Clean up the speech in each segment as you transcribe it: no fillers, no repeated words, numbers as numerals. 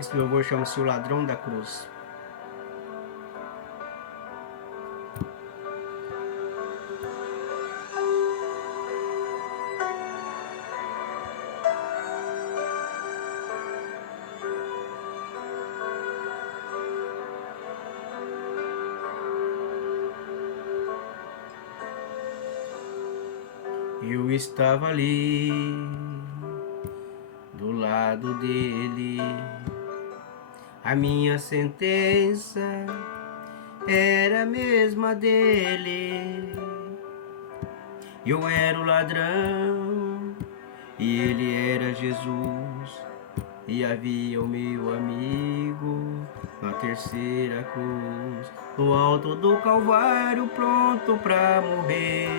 Esse louvor chama-se O Ladrão da Cruz. Eu estava ali, do lado dele. A minha sentença era a mesma dele. Eu era o ladrão e ele era Jesus. E havia o meu amigo na terceira cruz, no alto do Calvário, pronto pra morrer.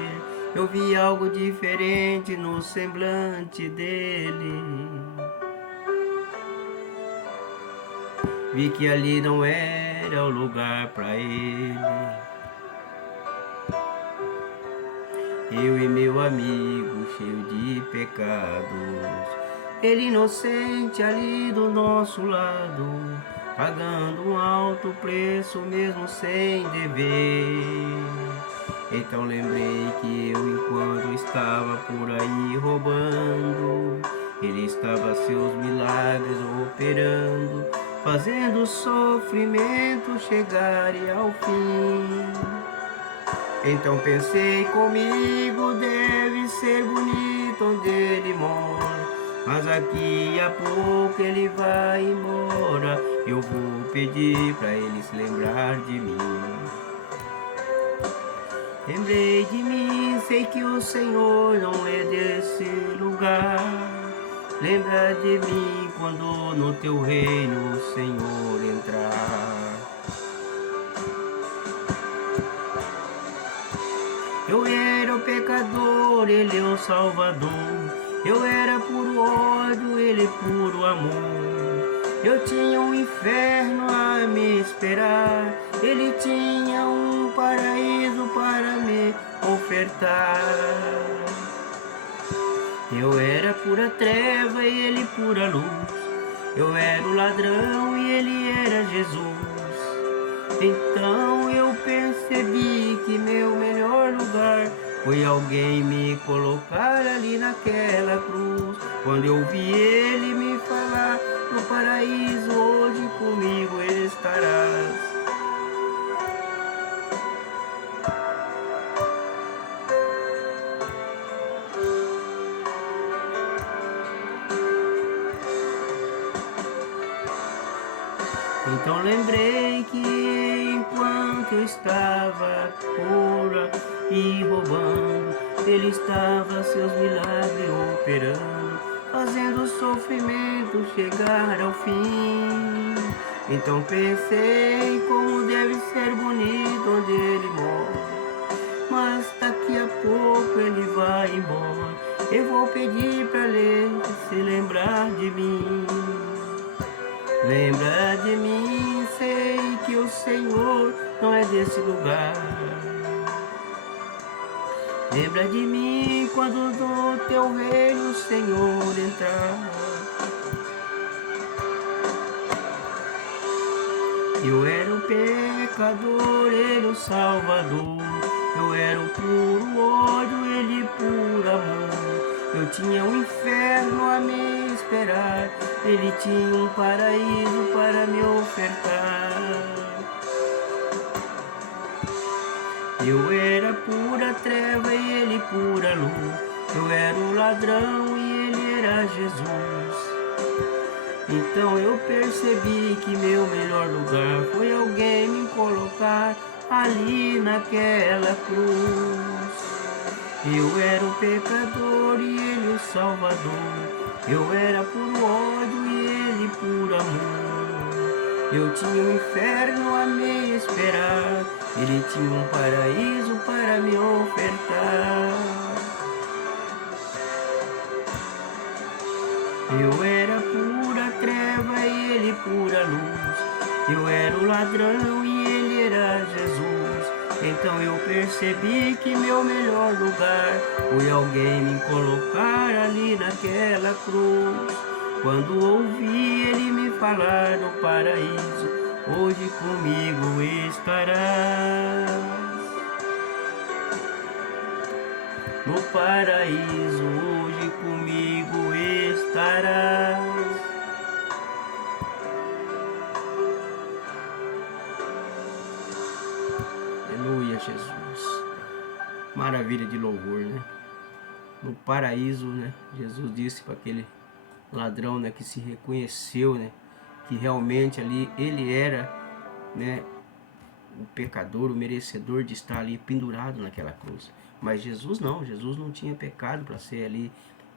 Eu vi algo diferente no semblante dele. Vi que ali não era o lugar pra ele. Eu e meu amigo, cheio de pecados, ele inocente ali do nosso lado, pagando um alto preço mesmo sem dever. Então lembrei que eu, enquanto estava por aí roubando, ele estava seus milagres operando, fazendo o sofrimento chegar ao fim. Então pensei comigo, deve ser bonito onde ele mora, mas aqui a pouco ele vai embora. Eu vou pedir pra ele se lembrar de mim. Lembrei de mim, sei que o Senhor não é desse lugar. Lembra de mim quando no teu reino o Senhor entrar. Eu era o pecador, ele é o Salvador. Eu era puro ódio, ele puro amor. Eu tinha um inferno a me esperar, ele tinha um paraíso para me ofertar. Eu era pura treva e ele pura luz. Eu era o ladrão e ele era Jesus. Então eu percebi que meu melhor lugar foi alguém me colocar ali naquela cruz. Quando eu vi ele me falar, no paraíso hoje comigo estarás. Então lembrei que enquanto eu estava por aí roubando, ele estava seus milagres operando, fazendo o sofrimento chegar ao fim. Então pensei como deve ser bonito onde ele mora, mas daqui a pouco ele vai embora. Eu vou pedir pra ele se lembrar de mim. Lembra de mim, sei que o Senhor não é desse lugar. Lembra de mim quando no teu reino o Senhor entrar. Eu era o pecador, ele o Salvador. Eu era o puro ódio, ele puro amor. Eu tinha um inferno a me esperar, ele tinha um paraíso para me ofertar. Eu era pura treva e ele pura luz. Eu era o ladrão e ele era Jesus. Então eu percebi que meu melhor lugar foi alguém me colocar ali naquela cruz. Eu era o pecador e ele o Salvador. Eu era puro ódio e ele puro amor. Eu tinha um inferno a me esperar, ele tinha um paraíso para me ofertar. Eu era pura treva e ele pura luz. Eu era o ladrão e ele era Jesus. Então eu percebi que meu melhor lugar foi alguém me colocar ali naquela cruz. Quando ouvi ele me falar no paraíso, hoje comigo estarás. No paraíso, hoje comigo estarás. Aleluia, Jesus. Maravilha de louvor, né? No paraíso, né? Jesus disse para aquele ladrão, né, que se reconheceu, né, que realmente ali ele era, né, o pecador, o merecedor de estar ali pendurado naquela cruz. Mas Jesus não tinha pecado para ser ali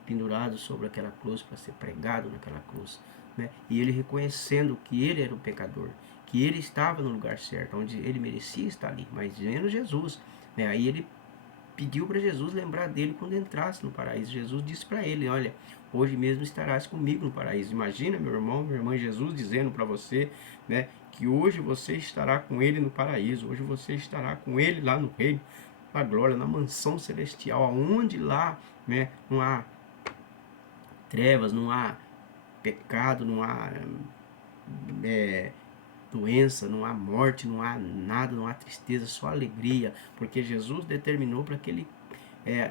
pendurado sobre aquela cruz, para ser pregado naquela cruz, né? E ele reconhecendo que ele era o pecador, que ele estava no lugar certo, onde ele merecia estar ali, mas menos Jesus, né? Aí ele pediu para Jesus lembrar dele quando entrasse no paraíso. Jesus disse para ele, olha, hoje mesmo estarás comigo no paraíso. Imagina, meu irmão, minha irmã, Jesus dizendo para você, né, que hoje você estará com ele no paraíso, hoje você estará com ele lá no reino da glória, na mansão celestial, aonde lá, né, não há trevas, não há pecado, não há doença, não há morte, não há nada, não há tristeza, só alegria, porque Jesus determinou para aquele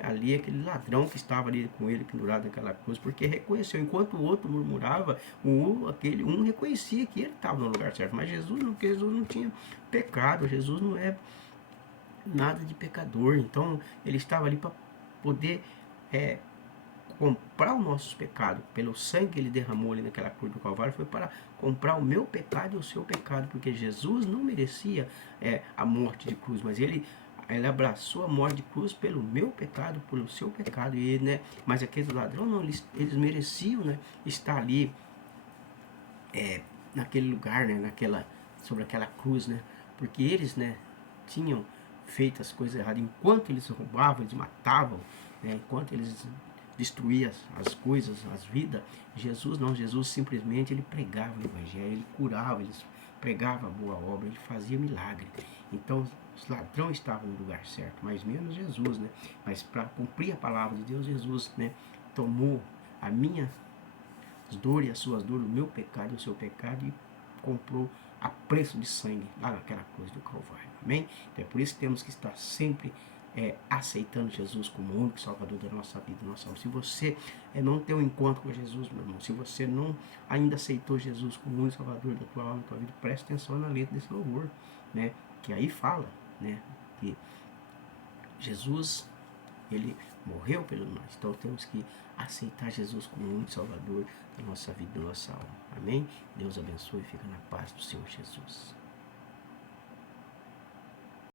ali aquele ladrão que estava ali com ele pendurado naquela cruz, porque reconheceu, enquanto o outro murmurava, um reconhecia que ele estava no lugar certo, mas Jesus não, porque Jesus não tinha pecado, Jesus não é nada de pecador, então ele estava ali para poder comprar os nossos pecados, pelo sangue que ele derramou ali naquela cruz do Calvário, foi para comprar o meu pecado e o seu pecado, porque Jesus não merecia a morte de cruz, mas ele abraçou a morte de cruz pelo meu pecado, pelo seu pecado, e ele, né? Mas aqueles ladrões não, eles mereciam, né, estar ali naquele lugar, né, sobre aquela cruz, né, porque eles, né, tinham feito as coisas erradas, enquanto eles roubavam, eles matavam, né, enquanto eles destruíam as coisas, as vidas. Jesus não, Jesus simplesmente ele pregava o evangelho, ele curava, ele pregava a boa obra, ele fazia milagre. Então os ladrões estavam no lugar certo, mas menos Jesus, né? Mas para cumprir a palavra de Deus, Jesus, né, tomou a minha dores e as suas dores, o meu pecado e o seu pecado, e comprou a preço de sangue lá naquela cruz do Calvário. Amém? Então é por isso que temos que estar sempre aceitando Jesus como o único Salvador da nossa vida, da nossa alma. Se você não tem um encontro com Jesus, meu irmão, se você não ainda aceitou Jesus como o único Salvador da tua alma, da tua vida, preste atenção na letra desse louvor, né? Que aí fala, né, que Jesus, ele morreu pelo nós. Então temos que aceitar Jesus como o único Salvador da nossa vida, da nossa alma. Amém? Deus abençoe e fica na paz do Senhor Jesus.